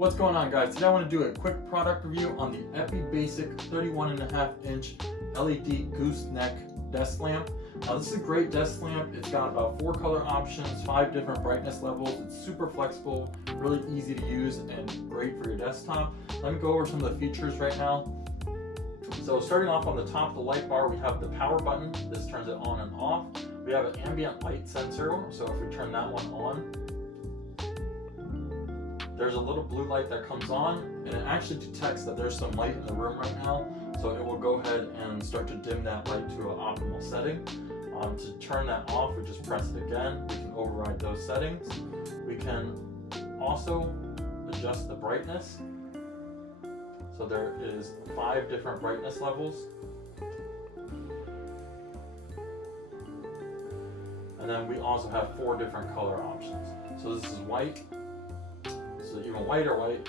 What's going on, guys? Today I want to do a quick product review on the EppieBasic 31.5-inch LED Gooseneck desk lamp. Now this is a great desk lamp. It's got about 4 color options, 5 different brightness levels. It's super flexible, really easy to use, and great for your desktop. Let me go over some of the features right now. So starting off on the top of the light bar, we have the power button. This turns it on and off. We have an ambient light sensor, so if we turn that one on, there's a little blue light that comes on, and it actually detects that there's some light in the room right now, so it will go ahead and start to dim that light to an optimal setting. To turn that off, we just press it again. We can override those settings. We can also adjust the brightness. So there is 5 different brightness levels. And then we also have 4 different color options. So this is white. So even whiter white,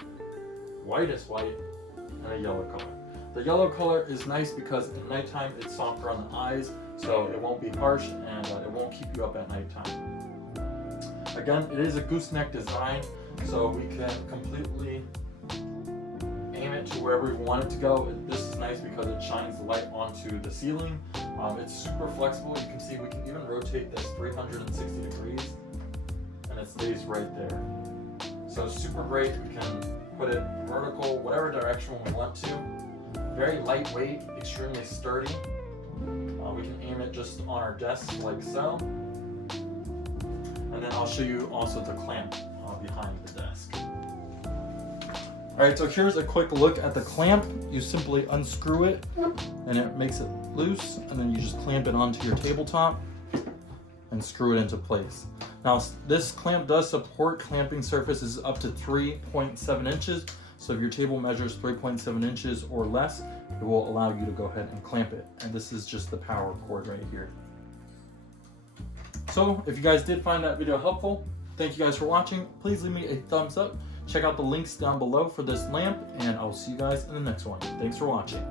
whitest white, and a yellow color. The yellow color is nice because at nighttime it's softer on the eyes, so it won't be harsh and it won't keep you up at nighttime. Again, it is a gooseneck design, so we can completely aim it to wherever we want it to go. This is nice because it shines the light onto the ceiling. It's super flexible. You can see we can even rotate this 360 degrees and it stays right there. So super great. We can put it vertical, whatever direction we want to. Very lightweight, extremely sturdy. We can aim it just on our desk like so. And then I'll show you also the clamp behind the desk. Alright, so here's a quick look at the clamp. You simply unscrew it and it makes it loose, and then you just clamp it onto your tabletop and screw it into place. Now this clamp does support clamping surfaces up to 3.7 inches. So if your table measures 3.7 inches or less, it will allow you to go ahead and clamp it. And this is just the power cord right here. So if you guys did find that video helpful, thank you guys for watching. Please leave me a thumbs up. Check out the links down below for this lamp, and I'll see you guys in the next one. Thanks for watching.